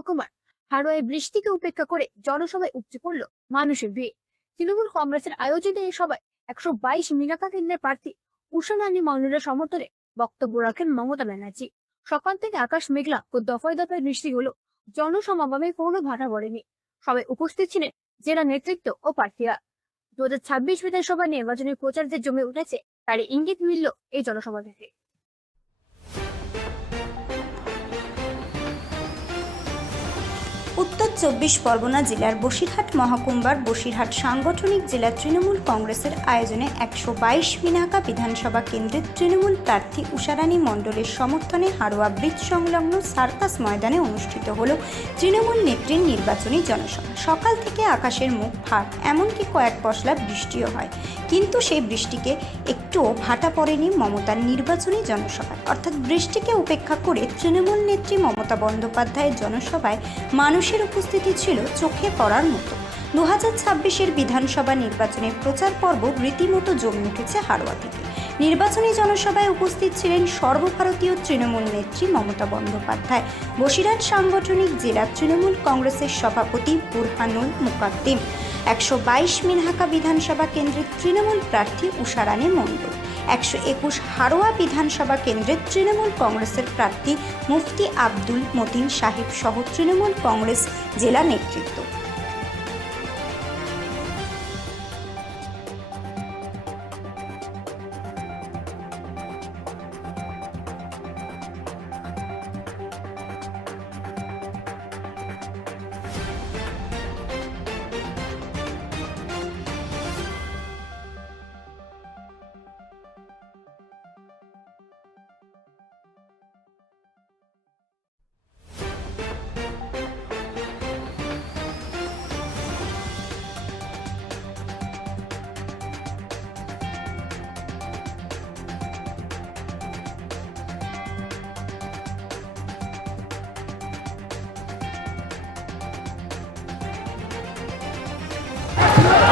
মহকুমার হারোয় বৃষ্টিকে উপেক্ষা করে জনসভায় উপচে পড়ল মানুষের ভিড়। তৃণমূল কংগ্রেসের আয়োজিত এই সভায় 122 মিনাকা কেন্দ্রের প্রার্থী উষা রানী মণ্ডলের সমর্থনে বক্তব্য রাখেন মমতা ব্যানার্জি। সকাল থেকে আকাশ মেঘলা ও দফায় দফায় বৃষ্টি হলো, জনসমাগমে কোনো ভাটা পড়েনি। সবাই উপস্থিত ছিলেন জেলা নেতৃত্ব ও প্রার্থীরা। 2026 বিধানসভা নির্বাচনের প্রচার যে জমে উঠেছে তার ইঙ্গিত মিলল এই জনসভা থেকে। উত্তর 24 পরগনা জেলার বসিরহাট মহকুমার বসিরহাট সাংগঠনিক জেলা তৃণমূল কংগ্রেসের আয়োজনে 122 মিনাকা বিধানসভা কেন্দ্রের তৃণমূল প্রার্থী উষা রানী মণ্ডলের সমর্থনে হারোয়া ব্রিজ সংলগ্ন সার্কাস ময়দানে অনুষ্ঠিত হল তৃণমূল নেত্রীর নির্বাচনী জনসভা। সকাল থেকে আকাশের মুখ ভার, এমনকি কয়েক পশলা বৃষ্টিও হয়, কিন্তু সেই বৃষ্টিকে একটুও ভাটা পড়েনি মমতার নির্বাচনী জনসভায়। অর্থাৎ বৃষ্টিকে উপেক্ষা করে তৃণমূল নেত্রী মমতা বন্দ্যোপাধ্যায়ের জনসভায় মানুষের উপস্থিতি ছিল চোখে পড়ার মতো। 2026-এর বিধানসভা নির্বাচনের প্রচার পর্ব রীতিমতো জমে উঠেছে হারোয়া থেকে। নির্বাচনী জনসভায় উপস্থিত ছিলেন সর্বভারতীয় তৃণমূল নেত্রী মমতা বন্দ্যোপাধ্যায়, বসিরহাট সাংগঠনিক জেলা তৃণমূল কংগ্রেসের সভাপতি বুরহানুল মুকাদ্দিম, 122 মিনহাকা বিধানসভা কেন্দ্রের তৃণমূল প্রার্থী উষা রানী মণ্ডল, 121 হারোয়া বিধানসভা কেন্দ্রের তৃণমূল কংগ্রেসের প্রার্থী মুফতি আব্দুল মতিন সাহেব সহ তৃণমূল কংগ্রেস জেলা নেতৃত্ব।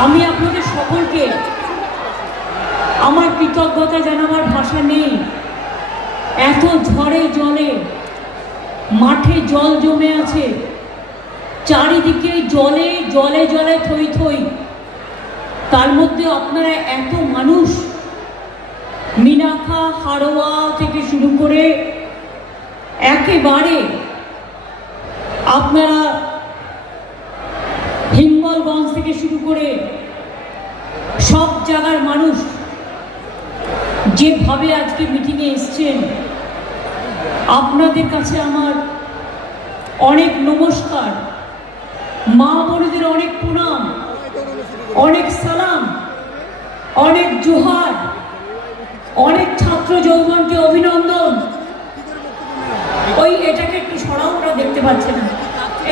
আমি আপনাদের সকলকে আমার কৃতজ্ঞতা জানাবার ভাষা নেই। এত ঝড়ে জলে মাঠে জল জমে আছে, চারিদিকে জলে জলে জলে থই থই, তার মধ্যে আপনারা এত মানুষ মিনাখা হারোয়া থেকে শুরু করে একেবারে আপনারা হিঙ্গলগঞ্জ থেকে শুরু করে সব জায়গার মানুষ যেভাবে আজকে মিটিংয়ে এসছেন, আপনাদের কাছে আমার অনেক নমস্কার, মা বোনদের অনেক প্রণাম, অনেক সালাম, অনেক জোহার, অনেক ছাত্র যৌবনকে অভিনন্দন। ওই এটাকে একটু সরাও, ওরা দেখতে পাচ্ছে না,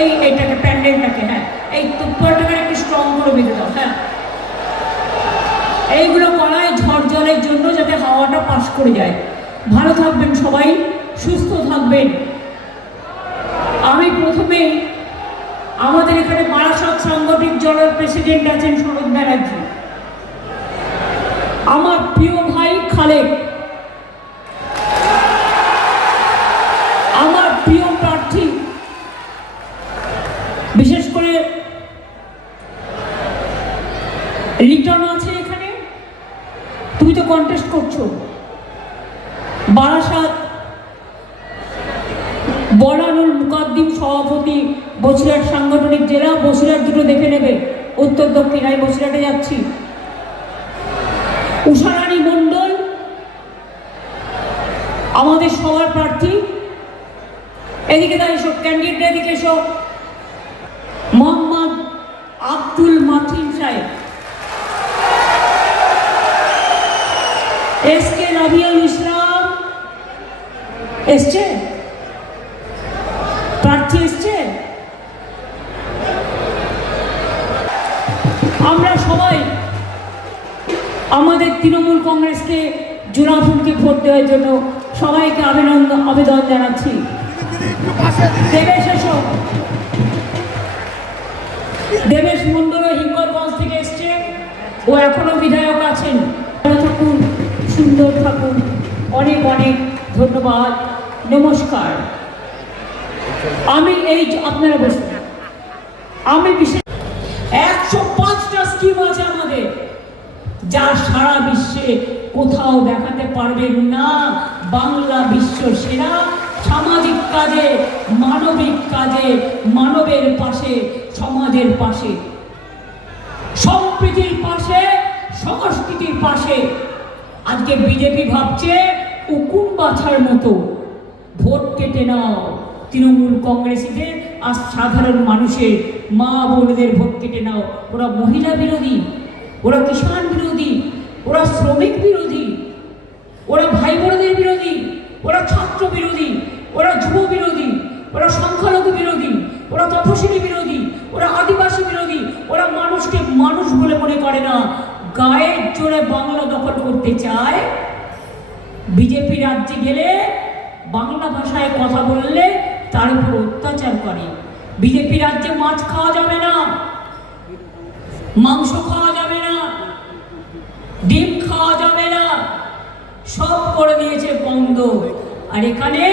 এইটাকে প্যান্ডেলটাকে, হ্যাঁ এই টুকটাকে একটু স্ট্রং করে বেঁধে দাও। হ্যাঁ, এইগুলো করায় ঝড় জলের জন্য যাতে হাওয়াটা পাস করে যায়। ভালো থাকবেন সবাই, সুস্থ থাকবেন। আমি প্রথমে আমাদের এখানে বারাসাত সাংগঠনিক জেলার প্রেসিডেন্ট আছেন শরৎ ব্যানার্জি, আমার প্রিয় ভাই খালেক, আমার প্রিয় প্রার্থী, বিশেষ করে লিটন আছে এখানে, তুমি তো কন্টেস্ট করছো, বারাসাত বুরহানুল মুকাদ্দিম সভাপতি বসিরহাট সাংগঠনিক জেলা, বসিরহাট দুটো দেখে নেবে, উত্তর দক্ষিণ, আমি বসিরহাটে যাচ্ছি। উষা রানী মণ্ডল আমাদের সবার প্রার্থী, এদিকে তাই সব ক্যান্ডিডেট, এদিকে সব মোহাম্মদ আব্দুল মতিন সাহেব, এসকে রাবিউল ইসলাম এসছে, প্রার্থী এসছে। আমরা সবাই আমাদের তৃণমূল কংগ্রেসকে জোড়াফুলকে ভোট দেওয়ার জন্য সবাইকে আবেদন জানাচ্ছি। দেবেশ মণ্ডল হিঙ্গলগঞ্জ থেকে এসছে, ও এখনো বিধায়ক আছেন। ভালো থাকুন, সুন্দর থাকুন, অনেক অনেক ধন্যবাদ, নমস্কার। আমি এই আপনারা বসুন, আমি বিশেষ 105টা স্কিম আছে আমাদের, যা সারা বিশ্বে কোথাও দেখাতে পারবেন না। বাংলা বিশ্ব সেরা সামাজিক কাজে, মানবিক কাজে, মানবের পাশে, সমাজের পাশে, সম্প্রীতির পাশে, সংস্কৃতির পাশে। আজকে বিজেপি ভাবছে উকুন বাছার মতো ভোট কেটে নাও তৃণমূল কংগ্রেসীদের আর সাধারণ মানুষের মা বোনদের ভোট কেটে নাও। ওরা মহিলা বিরোধী, ওরা কিষাণ বিরোধী, ওরা শ্রমিক বিরোধী, ওরা ভাই বোনদের বিরোধী, ওরা ছাত্র বিরোধী, ওরা যুব বিরোধী, ওরা সংখ্যালঘু বিরোধী, ওরা তপশিলি বিরোধী, ওরা আদিবাসী বিরোধী। ওরা মানুষকে মানুষ বলে মনে করে না, গায়ের জোরে বাংলা দখল করতে চায়। বিজেপি রাজ্যে গেলে বাংলা ভাষায় কথা বললে তার উপর অত্যাচার করে। বিজেপি রাজ্যে মাছ খাওয়া যাবে না, মাংস খাওয়া যাবে না, ডিম খাওয়া যাবে না, সব করে দিয়েছে বন্ধ। আর এখানে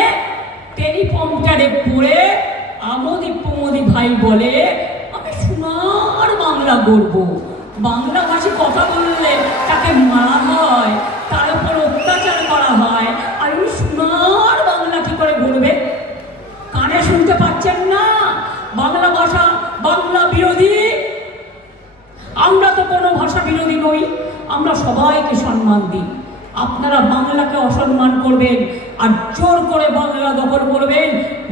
টেলিপ্রম্পটারে পড়ে আমোদি প্রমোদি ভাই বলে আমি সোনার বাংলা গড়ব। বাংলা ভাষী কথা বললে তাকে মারা হয়, তার উপর অত্যাচার করা হয়। আর ওই সোনার বাংলা কি করে গড়বে? কানে শুনতে পাচ্ছেন না? বাংলা ভাষা বাংলা বিরোধী। আমরা তো কোনো ভাষা বিরোধী নই, আমরা সবাইকে সম্মান দিই। আপনারা বাংলাকে অসম্মান করবেন আর জোর করে বাংলা দখল করবেন,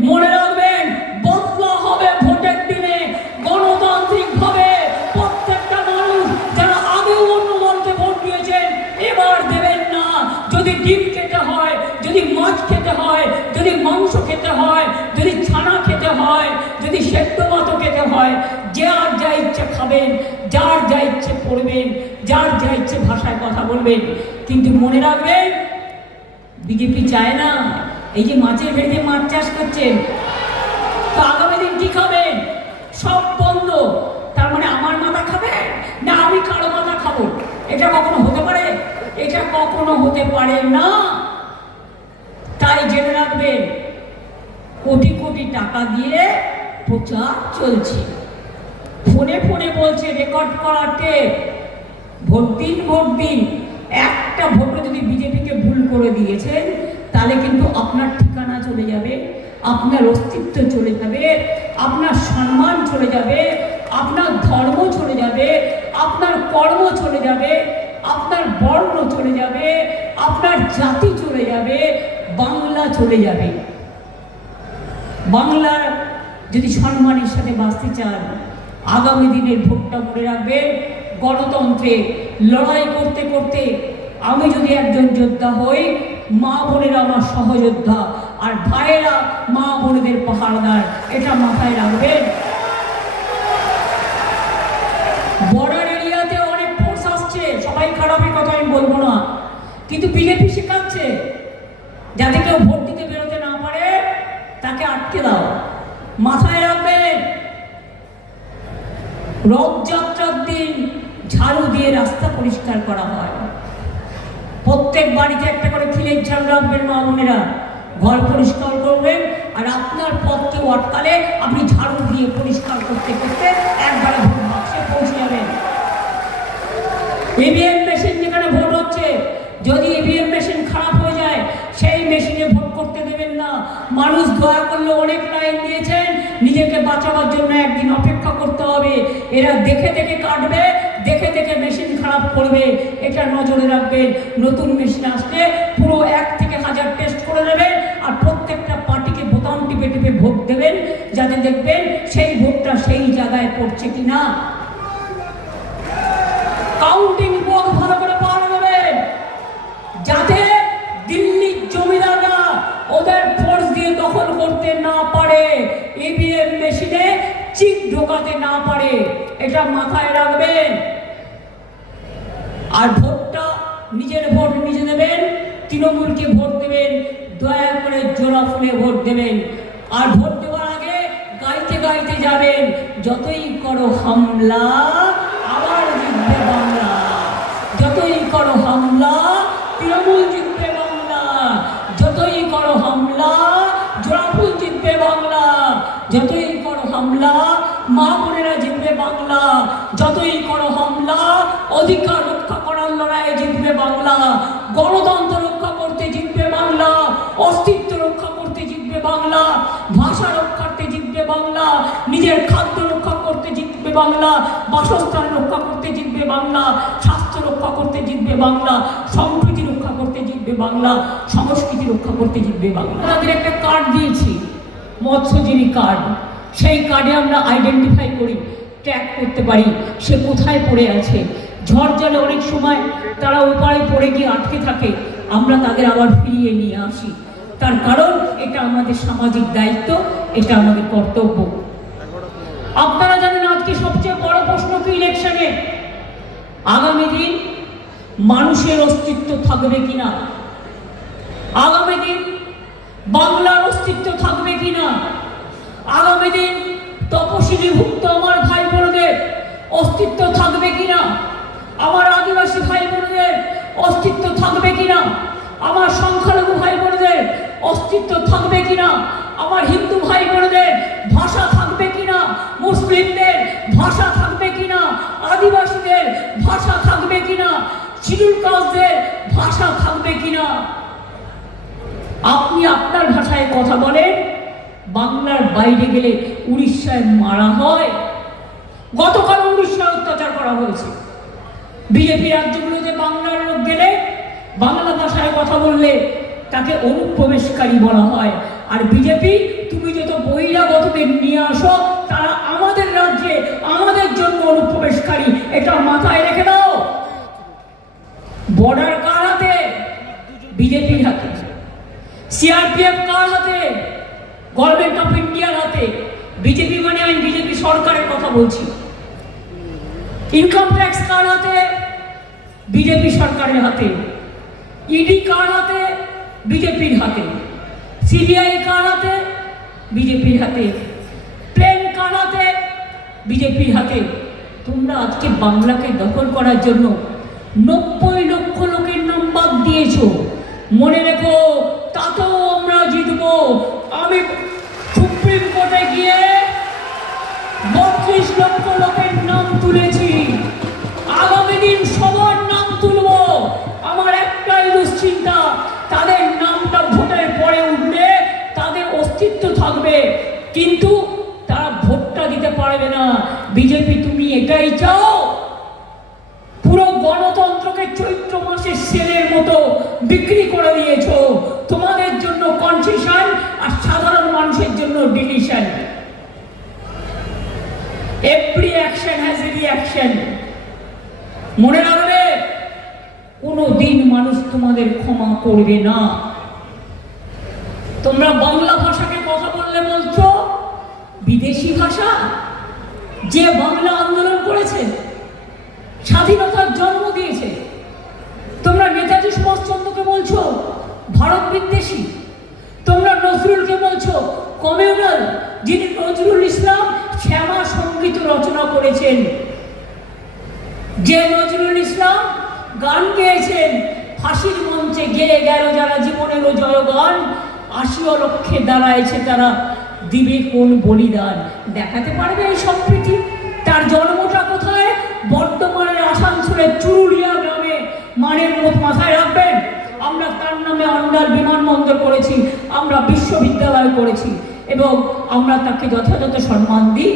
মনে রাখবেন বদলা হবে ভোটের দিনে গণতান্ত্রিকভাবে। প্রত্যেকটা মানুষ যারা আগেও অন্য দলকে ভোট দিয়েছেন এবার দেবেন না। যদি ডিম খেতে হয়, যদি মাছ খেতে হয়, যদি মাংস খেতে হয়, যদি ছানা খেতে হয়, যদি সেদ্ধ ভাতও খেতে হয়, যার যা ইচ্ছে খাবেন, যার যা ইচ্ছে পড়বেন, যার যা ইচ্ছে ভাষায় কথা বলবেন। কিন্তু মনে রাখবেন বিজেপি চায় না এই যে মাছের ভেড়িতে মাছ চাষ করছেন, তো আগামী দিন কি খাবেন? সব বন্ধ। তার মানে আমার মাথা খাবে না আমি কারো মাথা খাবো? এটা কখনো হতে পারে? এটা কখনো হতে পারে না। তাই জেনে রাখবেন কোটি কোটি টাকা দিয়ে প্রচার চলছে। ফোনে ফোনে বলছে রেকর্ড করা টেপ, ভোট দিন ভোট দিন। একটা ভোটে যদি বিজেপিকে ভুল করে দিয়েছেন তাহলে কিন্তু আপনার ঠিকানা চলে যাবে, আপনার অস্তিত্ব চলে যাবে, আপনার সম্মান চলে যাবে, আপনার ধর্ম চলে যাবে, আপনার কর্ম চলে যাবে, আপনার বর্ণ চলে যাবে, আপনার জাতি চলে যাবে, বাংলা চলে যাবে। বাংলার যদি সম্মানের সাথে বাঁচতে চান আগামী দিনের ভোটটা মনে রাখবেন। গণতন্ত্রে লড়াই করতে করতে আমি যদি একজন যোদ্ধা হই, মা বোনেরা আমার সহযোদ্ধা, আর ভাইয়েরা মা বোনেদের পাহাড়দার। এটা মাথায় রাখবেন। বর্ডার এরিয়াতে অনেক ফোর্স আসছে, সবাই খারাপের কথা আমি বলবো না, কিন্তু বিজেপি শেখাচ্ছে যাতে কেউ ভোট দিতে বেরোতে না পারে তাকে আটকে দাও। মাথায় রাখবেন রথযাত্রার দিন ঝাড়ু দিয়ে রাস্তা পরিষ্কার করা হয়। প্রত্যেক বাড়িতে একটা করে খিলের ঝাড়ু রাখবেন মা বোনেরা, ঘর পরিষ্কার করবেন। আর আপনার পথকে আটকালে আপনি ঝাড়ু দিয়ে পরিষ্কার করতে করতে একবারে ভোট বাক্সে পৌঁছে যাবেন। ইভিএম মেশিন যেখানে ভোট হচ্ছে, যদি ইভিএম মেশিন খারাপ হয়ে যায় সেই মেশিনে ভোট করতে দেবেন না। মানুষ দয়া করলে অনেক লাইন দিয়েছেন, নিজেকে বাঁচাবার জন্য একদিন অপেক্ষা করতে হবে। এরা দেখে দেখে কাটবে, দেখে দেখে মেশিন খারাপ করবে, এটা নজরে রাখবেন। নতুন মেশিন আসলে পুরো 1 থেকে 1000 টেস্ট করে নেবেন আর প্রত্যেকটা পার্টিকে বোতাম টিপে টিপে ভোট দেবেন, যাতে দেখবেন সেই ভোটটা সেই জায়গায় পড়ছে কিনা। কাউন্টিং বক্স ভালো করে পাওয়া দেবেন, যাতে দিল্লির জমিদাররা ওদের ফোর্স দিয়ে দখল করতে না পারে, ইভিএম মেশিনে চিপ ঢোকাতে না পারে। এটা মাথায় রাখবেন। আর ভোটটা নিজের ভোট নিজে দেবেন, তৃণমূলকে ভোট দেবেন, দয়া করে জোড়া ফুলে ভোট দেবেন। আর ভোট দেওয়ার আগে গাইতে গাইতে যাবেন, যতই করো হামলা আবার জিতবে বাংলা, যতই করো হামলা তৃণমূল জিতবে বাংলা, যতই করো হামলা জোড়াফুল জিতবে বাংলা। হামলা, মা বোনেরা জিতবে বাংলা। যতই করো হামলা, অধিকার রক্ষা করার লড়াইয়ে জিতবে বাংলা। গণতন্ত্র রক্ষা করতে জিতবে বাংলা, অস্তিত্ব রক্ষা করতে জিতবে বাংলা, ভাষা রক্ষার্থে জিতবে বাংলা, নিজের খাদ্য রক্ষা করতে জিতবে বাংলা, বাসস্থান রক্ষা করতে জিতবে বাংলা, স্বাস্থ্য রক্ষা করতে জিতবে বাংলা, সম্প্রীতি রক্ষা করতে জিতবে বাংলা, সংস্কৃতি রক্ষা করতে জিতবে বাংলা। তাদের একটা কার্ড দিয়েছি, মৎস্যজীবী কার্ড। সেই কার্ডে আমরা আইডেন্টিফাই করি, ট্র্যাক করতে পারি সে কোথায় পড়ে আছে। ঝড় জলে অনেক সময় তারা ওপারে পড়ে গিয়ে আটকে থাকে, আমরা তাদের আবার ফিরিয়ে নিয়ে আসি। তার কারণ এটা আমাদের সামাজিক দায়িত্ব, এটা আমাদের কর্তব্য। আপনারা জানেন আজকে সবচেয়ে বড় প্রশ্ন কি ইলেকশনে? আগামী দিন মানুষের অস্তিত্ব থাকবে কিনা, আগামী দিন বাংলার অস্তিত্ব থাকবে কিনা, আগামী দিন তপশিলীভুক্ত আমার ভাই বোনদের অস্তিত্ব থাকবে কিনা, আমার আদিবাসী ভাই বোনদের অস্তিত্ব থাকবে কিনা, আমার সংখ্যালঘু ভাই বোনদের অস্তিত্ব থাকবে কিনা, আমার হিন্দু ভাই বোনদের ভাষা থাকবে কিনা, মুসলিমদের ভাষা থাকবে কিনা, আদিবাসীদের ভাষা থাকবে কিনা, শিডিউল কাস্টদের ভাষা থাকবে কিনা। আপনি আপনার ভাষায় কথা বলেন, বাংলার বাইরে গেলে উড়িষ্যায় মারা হয়। গতকাল উড়িষ্যায় অত্যাচার করা হয়েছে। বিজেপি রাজ্যগুলোতে বাংলার লোক গেলে, বাংলা ভাষায় কথা বললে তাকে অনুপ্রবেশকারী বলা হয়। আর বিজেপি, তুমি যত বহিরাগতদের নিয়ে আসো তারা আমাদের রাজ্যে আমাদের জন্য অনুপ্রবেশকারী, এটা মাথায় রেখে দাও। বর্ডার কার হাতে? বিজেপির হাতে। সিআরপিএফ কার হাতে? গভর্নমেন্ট অফ ইন্ডিয়ার হাতে। বিজেপি মানে আমি বিজেপি সরকারের কথা বলছি। ইনকাম ট্যাক্স কার হাতে? বিজেপি সরকারের হাতে। ইডি কার হাতে? বিজেপির হাতে। সিবিআই কার হাতে? বিজেপির হাতে। প্লেন কার হাতে? বিজেপির হাতে। তোমরা আজকে বাংলাকে দখল করার জন্য 90 লক্ষ লোকের নাম বাদ দিয়েছো। মনে রেখো, তাতেও আমরা জিতবো। আমি সুপ্রিম কোর্টে গিয়ে 32 লক্ষ লোকের নাম তুলেছি। আগামী দিন সবার নাম তুলবো। আমার একটাই দুশ্চিন্তা, তাদের নামটা ভোটের পরে উঠলে তাদের অস্তিত্ব থাকবে, কিন্তু তারা ভোটটা দিতে পারবে না। বিজেপি, তুমি এটাই চাও? পুরো গণতন্ত্রকে চৈত্র মাসের সেলের মতো বিক্রি করে দিয়েছো। তোমাদের জন্য কনসেশন আর সাধারণ মানুষের জন্য deletion. Every action has a reaction. মনে রাখবে, কোনো দিন মানুষ তোমাদের ক্ষমা করবে না। তোমরা বাংলা ভাষাকে কথা বললে বলছো বিদেশি ভাষা। যে বাংলা আন্দোলন করেছে, স্বাধীনতার জন্ম দিয়েছে, তোমরা নেতাজি সুভাষচন্দ্রকে বলছো ভারত বিদ্বেষী। তোমরা নজরুলকে বলছো কমিউনাল, যিনি নজরুল ইসলাম শ্যামা সঙ্গীত রচনা করেছেন। যে নজরুল ইসলাম গান গেয়েছেন, ফাঁসির মঞ্চে গেয়ে গেল যারা জীবনের জয়গান, 80 লক্ষে দাঁড়াইছে তারা, দিবে কোন বলিদান। দেখাতে পারবে এই সম্প্রীতি? তার জন্মটা কোথায়? বর্তমানের আসানসোলের চুরুলিয়া গ্রামে। মানের মত মাথায় রাখবেন, আমরা তার নামে অন্ডাল বিমানবন্দর করেছি, আমরা বিশ্ববিদ্যালয় করেছি, এবং আমরা তাকে যথাযথ সম্মান দিই,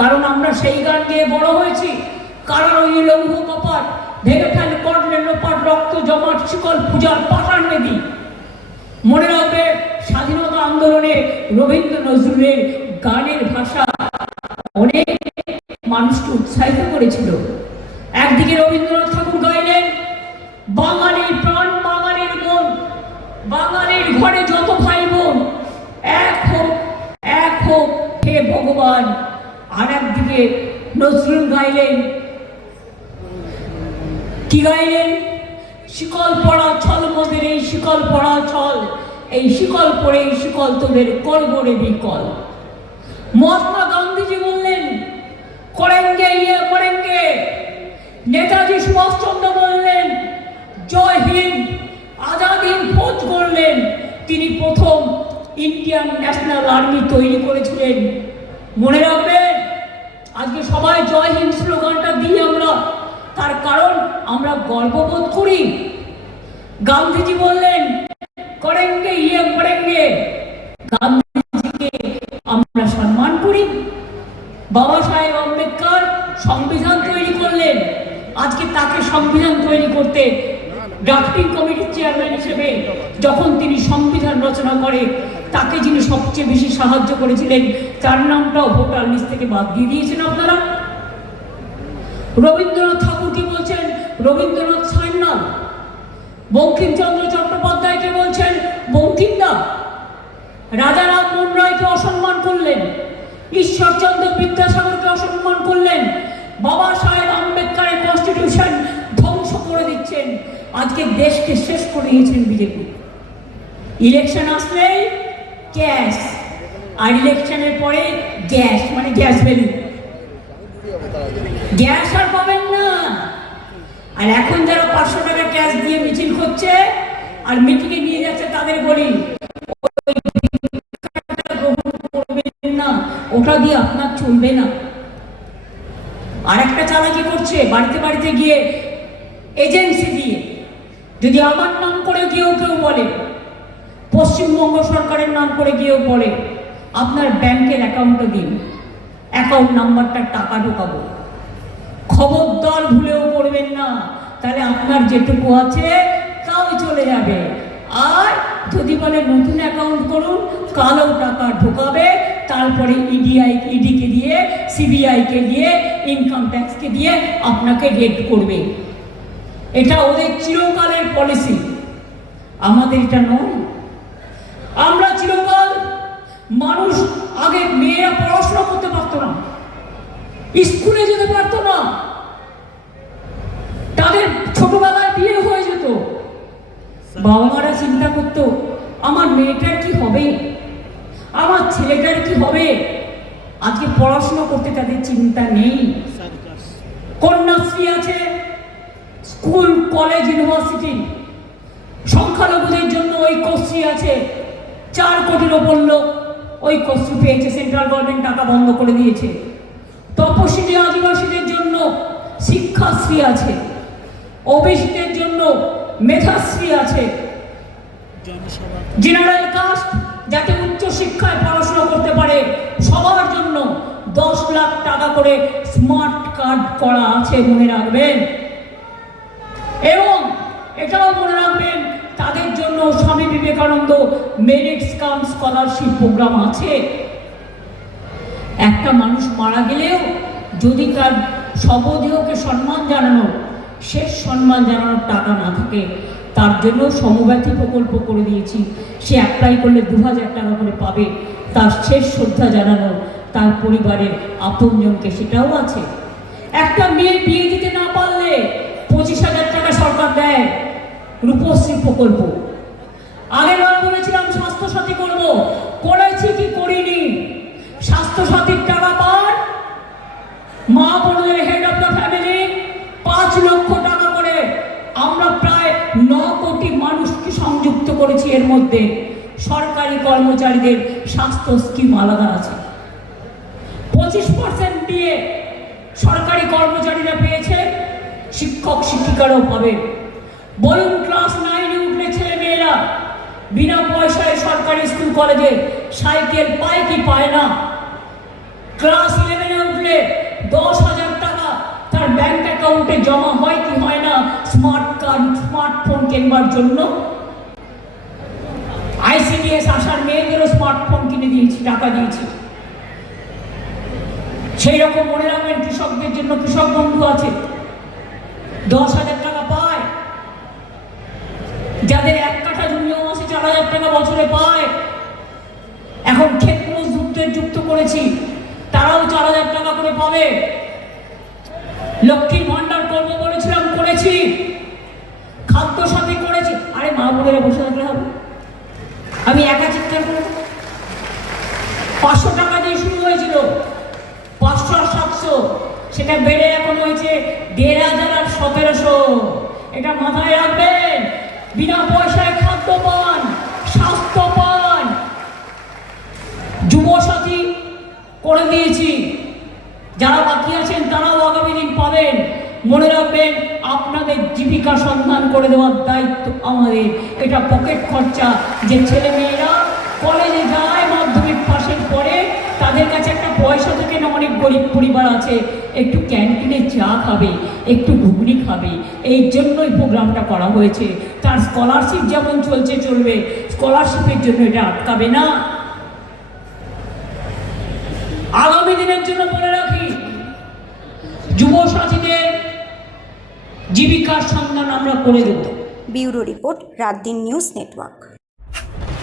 কারণ আমরা সেই গান গেয়ে বড় হয়েছি। কারণ ওই লৌহ কপাট ভেঙে ফেল করলে লোপাট, রক্ত জমাট শিকল পূজার পাঠান বেদি। মনে রাখবে, স্বাধীনতা আন্দোলনে রবীন্দ্র নজরুলের গানের ভাষা অনেক মানুষকে উৎসাহিত করেছিল। একদিকে রবীন্দ্রনাথ ঠাকুর গাইলেন বাঙালির প্রাণ, বাঙালির মন, বাঙালির ঘরে যত ভাই বোন, এক হোক হে ভগবান। আর একদিকে নজরুল গাইলেন, কি গাইলেন? শিকল পড়া ছল মোদের এই শিকল পড়া ছল, এই শিকল পড়ে এই শিকল তোদের করবরে বিকল। মহাত্মা গান্ধীজি বললেন করেঙ্গে ইয়ে করেঙ্গে। নেতাজি সুভাষচন্দ্র বললেন জয় হিন্দ, আজাদ হিন্দ ফৌজ করলেন। তিনি প্রথম ইন্ডিয়ান ন্যাশনাল আর্মি তৈরি করেছিলেন। মনে রাখবেন, আজকে সবাই জয় হিন্দ স্লোগানটা দিই আমরা, তার কারণ আমরা গর্ববোধ করি। গান্ধীজি বললেন করেঙ্গে ইয়ে করেঙ্গে, গান্ধীজিকে আমরা সম্মান করি। বাবা সাহেব আম্বেদকর সংবিধান তৈরি করলেন, আজকে তাকে সংবিধান তৈরি করতে ড্রাফটিং কমিটির চেয়ারম্যান হিসেবে যখন তিনি সংবিধান রচনা করে, তাকে যিনি সবচেয়ে বেশি সাহায্য করেছিলেন তার নামটাও ভোটার লিস্ট থেকে বাদ দিয়ে দিয়েছেন আপনারা। রবীন্দ্রনাথ ঠাকুরকে বলছেন রবীন্দ্রনাথ সান্যাল, বঙ্কিমচন্দ্র চট্টোপাধ্যায়কে বলছেন বঙ্কিমদা, রাজা রামমোহন রায়কে অসম্মান করলেন, ঈশ্বরচন্দ্র বিদ্যাসাগরকে অসম্মান করলেন, বাবা সাহেব আম্বেদকরের কনস্টিটিউশন ধ্বংস করে দিচ্ছেন, আজকে দেশকে শেষ করে দিয়েছেন বিজেপি। ইলেকশন আসলেই ক্যাশ, আর ইলেকশনের পরে গ্যাস, মানে গ্যাস ভ্যালু, গ্যাস আর পাবেন না। আর এখন যারা 500 টাকা ক্যাশ দিয়ে মিছিল করছে আর মিটিংয়ে নিয়ে যাচ্ছে, তাদের বলি না, ওটা দিয়ে আপনার চলবে না। আর একটা চালাকি করছে, বাড়িতে বাড়িতে গিয়ে এজেন্সি দিয়ে, যদি আমার নাম করে কেউ বলে, পশ্চিমবঙ্গ সরকারের নাম করে গিয়েও বলে আপনার ব্যাংকের অ্যাকাউন্টে দিন, অ্যাকাউন্ট নাম্বারটা টাকা ঢোকাবো, খবরদার ভুলেও করবেন না, তাহলে আপনার যেটুকু আছে তাও চলে যাবে। আর যদি বলে নতুন অ্যাকাউন্ট করুন, কালো টাকা ঢোকাবে, তারপরে ইডিকে দিয়ে, সিবিআইকে দিয়ে, ইনকাম ট্যাক্সকে দিয়ে আপনাকে রেড করবে। এটা ওদের চিরকালের পলিসি, আমাদের এটা নয়। আমরা চিরকাল, মানুষ আগে মেয়েরা পড়াশোনা করতে পারতো না, স্কুলে যেতে পারতো না, তাদের ছোটবেলায় বিয়ে হয়ে যেত, বাবা মারা চিন্তা করতো আমার মেয়েটার কি হবে, আমার ছেলেটার কি হবে। আজকে পড়াশোনা করতে তাদের চিন্তা নেই। কন্যাশ্রী আছে, স্কুল কলেজ ইউনিভার্সিটি, সংখ্যালঘুদের জন্য ঐক্যশ্রী আছে, 4 কোটির ওপর লোক ঐক্যশ্রী পেয়েছে, সেন্ট্রাল গভর্নমেন্ট টাকা বন্ধ করে দিয়েছে। তপশিলি আদিবাসীদের জন্য শিক্ষাশ্রী আছে, ওবিসিদের জন্য মেধাশ্রী আছে, জেনারেল কাস্ট যাতে উচ্চ শিক্ষায় পড়াশোনা করতে পারে সবার জন্য 10 লাখ টাকা করে স্মার্ট কার্ড করা আছে, মনে রাখবেন। এবং এটাও মনে রাখবেন, তাদের জন্য Swami Vivekananda merits cum scholarship programme আছে। একটা মানুষ মারা গেলেও যদি তার শবদেহকে সম্মান জানানো, শেষ সম্মান জানানোর টাকা না থাকে, তার জন্য সমব্যথী প্রকল্প করে দিয়েছি। সে অ্যাপ্লাই করলে 2000 টাকা করে পাবে, তার শেষ শ্রদ্ধা জানানো তার পরিবারের আপনজনকে, সেটাও আছে। একটা মেয়ে বিয়ে দিতে না পারলে 25,000 টাকা সরকার দেয়, রূপশ্রী প্রকল্প। আগের বার বলেছিলাম স্বাস্থ্যসাথী করব, করেছি কি করিনি? স্বাস্থ্যসাথীর টাকা পান মা বোনদের, হেড অফ দ্য ফ্যামিলি 5 লক্ষ টাকা করে। আমরা প্রায় 9 কোটি মানুষকে সংযুক্ত করেছি। এর মধ্যে সরকারি কর্মচারীদের স্বাস্থ্য স্কিম আলাদা আছে, 25% দিয়ে সরকারি কর্মচারীরা পেয়েছে, শিক্ষক শিক্ষিকারাও পাবে। বলুন, ক্লাস 9-এ উঠলে ছেলে মেয়েরা বিনা পয়সায় সরকারি স্কুল কলেজে সাইকেল পায় কি পায় না? ক্লাস 11-এ উঠলে 10,000 টাকা তার ব্যাংক অ্যাকাউন্টে জমা হয় কি হয় না স্মার্ট কার্ড, স্মার্টফোন কেনবার জন্য? ICDS আসার মেয়েদেরও স্মার্টফোন কিনে দিয়েছি, টাকা দিয়েছি। সেই রকম মনে রাখবেন, কৃষকদের জন্য কৃষক বন্ধু আছে, 10,000 টাকা পায়। যাদের 1 কাঠা জমিও আছে 4,000 টাকা বছরে পায়। এখন ক্ষেত মজদুরদের যুক্ত করেছি, তারাও 4,000 টাকা করে পাবে। লক্ষ্মীর ভান্ডার করবো বলেছিলাম, করেছি। খাদ্য সাথী করেছি। আরে মা বোনেরা বসে থাকলে হবে? আমি একা চিৎকার করে 500 টাকা দিয়ে শুরু হয়েছিল, 500 আর 700, সেটা বেড়ে এখন হয়েছে 1,500 আর 1,700। এটা মাথায় রাখবেন। বিনা পয়সায় খাদ্য পান, স্বাস্থ্য পান। যুবসাথী করে দিয়েছি। যারা বাকি আছেন তারাও আগামী দিন পাবেন। মনে রাখবেন, আপনাদের জীবিকা সন্ধান করে দেওয়ার দায়িত্ব আমাদের। এটা পকেট খরচা। যে ছেলে মেয়েরা কলেজে যায়, মাধ্যমিক পাশের পরে, তাদের কাছে একটা পয়সা থাকে না, অনেক গরিব পরিবার আছে, একটু ক্যান্টিনে চা খাবে, একটু ঘুগনি খাবে, এই জন্যই প্রোগ্রামটা করা হয়েছে। তার স্কলারশিপ যেমন চলছে চলবে, স্কলারশিপের জন্য এটা আটকাবে না। আগামী দিনের জন্য বলে রাখি, যুব সাথীদের জীবিকার সন্ধান আমরা করে দেব। ব্যুরো রিপোর্ট, রাত দিন নিউজ নেটওয়ার্ক।